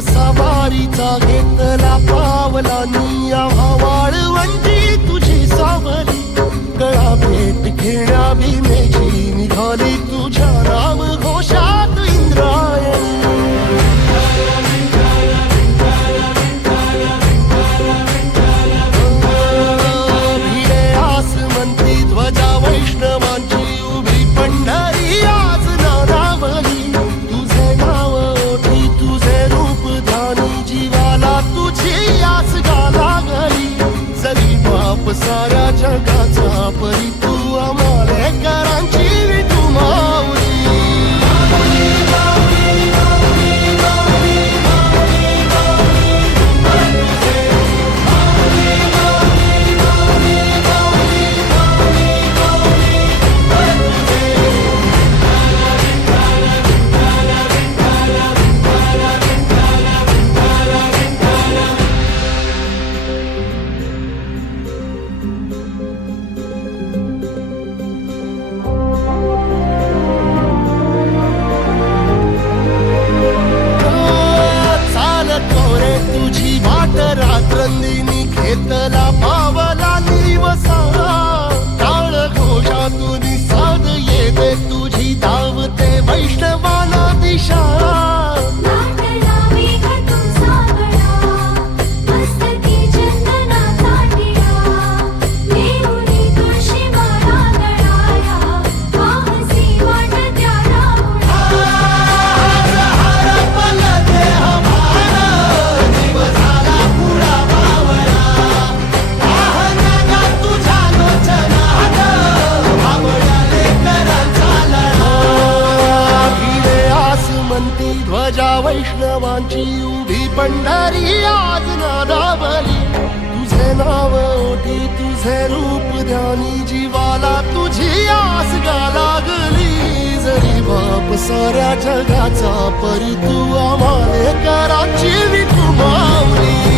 सवारीचा घेतला पावलानी आव्हा वाळवंटी तुझी सावली गळा भेट घेण्या भीमेची निघाली तुझ्या राम घोषात इंद्रायणी भिडे आसमंती ध्वजा वैष्णवांची उभी पंढरी आज नारावली तुझे नाव ओठी तुझे रूप ध्यानी जीवाला तुझी आस गा लागली जरी बाप साऱ्या जगाचा परी तू आमालेकरांची विठू माऊली रात्रंदिनी घेतला पावला दिवसा टाळ घोषातून साध येते तुझी धावते वैष्णवाला दिशा ध्वजा वैष्णवांची उभी पंढरी आज नादावली तुझे नाव ओठी तुझे रूप ध्यानी जीवाला तुझी आस गा लागली जरी बाप साऱ्या जगाचा परी तू आमालेकरांची विठू माऊली